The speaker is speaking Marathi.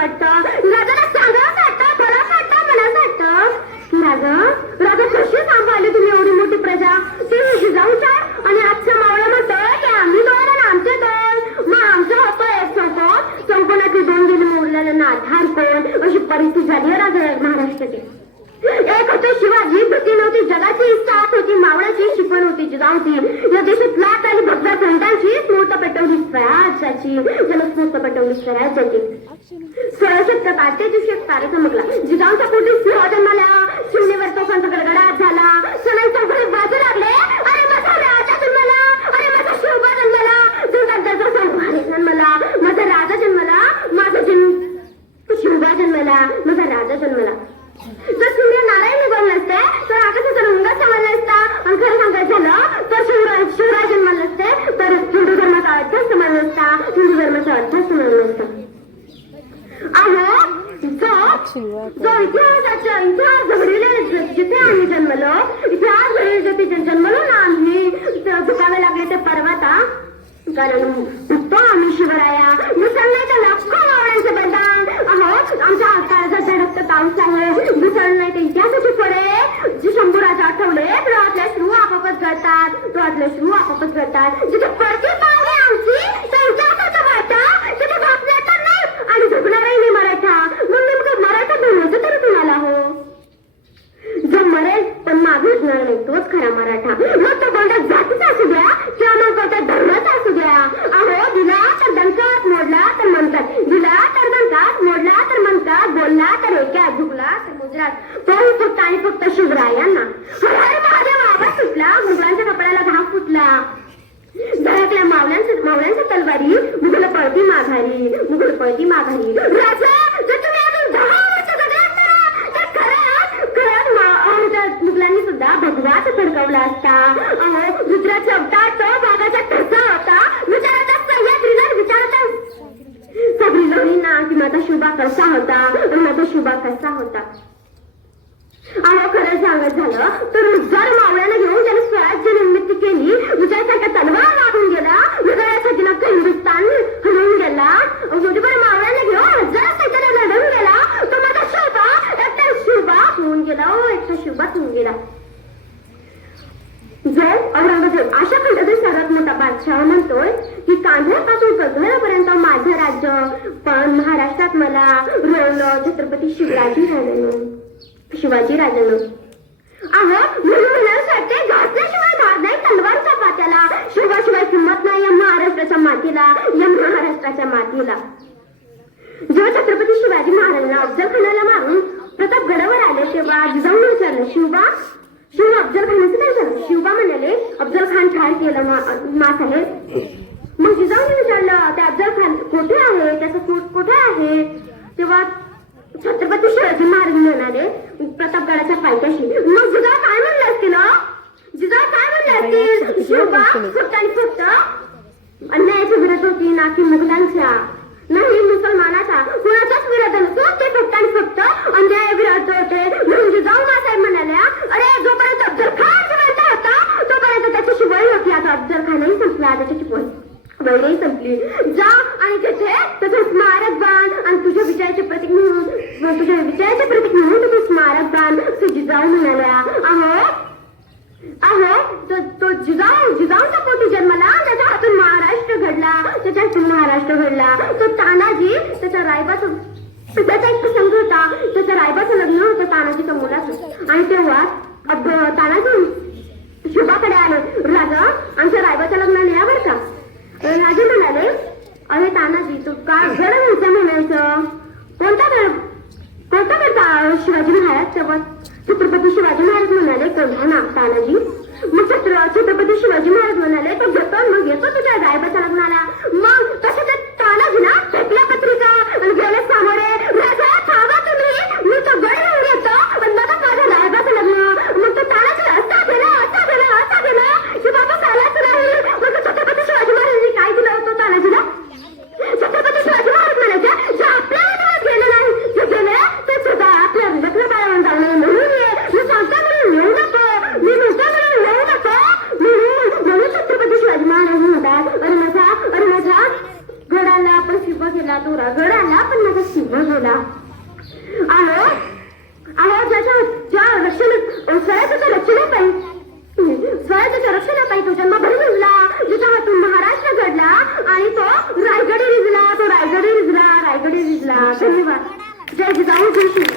वाटतं? राजाला सांगावं वाटतं बोलावं वाटतं म्हणावं वाटतं? की राजा राजा कशी सांभाळली तुम्ही एवढी मोठी प्रजा? ती जाऊ चार आणि आजच्या मावळ्या म्हणतं की आम्ही दोन आणि आमचे दोन. मग आमचं होतं एक सोबत चौकोनाचे दोन दिले उरलेलं ना आधार कोण? अशी परिस्थिती झाली राजा महाराष्ट्राची. एक होते शिवाजी भीती नव्हती जगाची साथ होती मावळ्याची शिकवण होती जिजाऊची. या देशात लाट आणि भगव्या संतांची स्मूर्त पेटवली स्वराज्याची. जलस्मूर्त पेटवली स्वराज्याची. सोळा शतकात आजच्या दिवशी एक तारे चमकला जिजाऊच्या पोटी सिंह जन्माला शिवणीवर तो संत गडगडाट झाला. सणाई चौघडे बाजू लागले. अरे माझा राजा जन्माला. अरे माझा शिवबा जन्मला. दुर्गाचा संहारी जन्माला. माझा राजा जन्माला. माझा जन्म शिवबा जन्माला. माझा राजा जन्माला. जर सूर्य नारायण निघाला नसते तर आकाशाचा रंग समजला असता. आणि खरं सांगायचं झालं तर शिवराज शिवराज जन्माला असते तर हिंदू धर्माचा अर्थ समजला असता. हिंदू धर्माचा अर्थ समजला असता. इतिहासाच्या इतिहास घडलेले जिथे आम्ही जन्मलो इतिहास घडलेले जिथे जन्मलो ना आम्ही. तर झुकावे लागले ते पर्वता. कारण तो आम्ही शिवराया. मुसलमान लाखो बलिदान. आमच्या पाऊस नाही ते इतिहासाचे फळे जे शंभूराजा आठवले डोळ्यातल्या श्रू आपापच करतात डोळ्यातले श्रू आपापच करतात जिथे परके पाहिजे आमची तर इतिहासाचं वाटा तिथे बापल्या तर नाही आणि झुकणारही नाही मराठा मग नेमकं मराठा बनवायचं तरी कुणाला हो जो मरेल पण नाही तोच खरा मराठा. मग तो कोणत्या जातीचा असू द्या किंवा मग कोणत्या धर्माचा असू द्या. अहो दिला तर दणकात मोडला तर म्हणतात दिला तर दणकात मोडला तर म्हणतात बोलला तर एका झुकला तर गुजरात तोही फक्त आणि फक्त शिवरायांना महादेव आवाज सुटला मुघलांच्या कपड्याला घाम फुटला. घरातल्या मावळ्यांच्या मावळ्यांच्या तलवारी मुघल पळती माघारी मुघल पळती माघारी. राजा जर तुम्ही अजून दहा वर्ष जगलात ना, तर खरंच खरंच मा- अं, त्या मुघलांनी सुद्धा भगवाच फडकवला असता अहो रुद्राचा अवतार तो बागाचा ठसा होता विचाराचा सह्याद्रीला विचाराचा सगळी ना की माझा शुभा कसा होता आणि माझा शुभा कसा होता. आणि खरं सांगत झालं तर जर मावळ्यानं घेऊन त्याने स्वराज्य निर्मिती केली विजयासारखा तलवार लागून गेला विजयासाठी नक्क हिंदुस्थान हलवून गेला बरोबर मावळ्यानं घेऊन हजार सैताने लढवून गेला तो माझा शोभा एकटा शुभा होऊन गेला हो एकटा शुभा होऊन गेला. जय औरंगजेब. अशा खंडातील सर्वात मोठा बादशाह म्हणतोय की कांद्यापासून कगरापर्यंत माझं राज्य पण महाराष्ट्रात मला रोवलं छत्रपती शिवराजी राजानं शिवाजी राजानं. अहो म्हणून घातल्याशिवाय धार नाही तलवारच्या पात्याला शिवाशिवाय किंमत नाही या महाराष्ट्राच्या मातीला या महाराष्ट्राच्या मातीला. जेव्हा छत्रपती शिवाजी महाराजांना अफजल खानाला मारून प्रताप गडावर आले तेव्हा जिजाऊन विचारलं शिवबा शिव अफजल खानाचं काय झालं शिवबा म्हणाले अफजल खान ठार केलं मा- मासाहेब मग जिजाऊने विचारलं ते अफजल खान कुठे आहे? त्याचं कोट कुठे आहे? तेव्हा छत्रपती शिवाजी महाराज म्हणाले प्रतापगडाच्या पायथ्याशी. मग जिजाऊ काय म्हणले असतील? जिजाऊ काय म्हणले असतील? शिवबा फक्त आणि फक्त अन्यायाच्या विरोध होती ना की मुघलांच्या. नाही मुसलमानाचा. कुणाच्याच विरोध नसतो. ते फक्त आणि फक्त अन्याय विरोध होते म्हणून जिजाऊ मासाहेब म्हणाल्या अरे जोपर्यंत अफजल खान जिवंत होता तोपर्यंत त्याची शिवई होती आता अफजल खानही संपला त्याची शिवई वैरही संपली जा आणि तिथे तुझं स्मारक बांध आणि तुझ्या विजयाचे प्रतीक म्हणून तुझ्या विजयाचे प्रतीक म्हणून तुझं स्मारक बांध जिजाऊ म्हणाल्या अहो अहो तो तो जिजाऊ जिजाऊच्या पोटी जन्मला त्याच्या हातून महाराष्ट्र घडला त्याच्या हातून महाराष्ट्र घडला तो तानाजी त्याच्या रायबाचं त्याचा एक प्रसंग होता त्याच्या रायबाचं लग्न होतं तानाजीच्या मुलाचं आणि तेव्हा अब- तानाजी शुभाकडे आले राजा आमच्या रायबाचं लग्न लिहा बरं का राजे म्हणाले अरे तानाजी तू का गड व्हायचं म्हणायचं कोणता गड कोणता करता शिवाजी महाराज जवळ छत्रपती शिवाजी महाराज म्हणाले कळवा ना तानाजी. मग छत्र छत्रपती शिवाजी महाराज म्हणाले तो घेतो मग येतो तुझ्या रायबाच्या लग्नाला. मग तसं तानाजी ना Mau.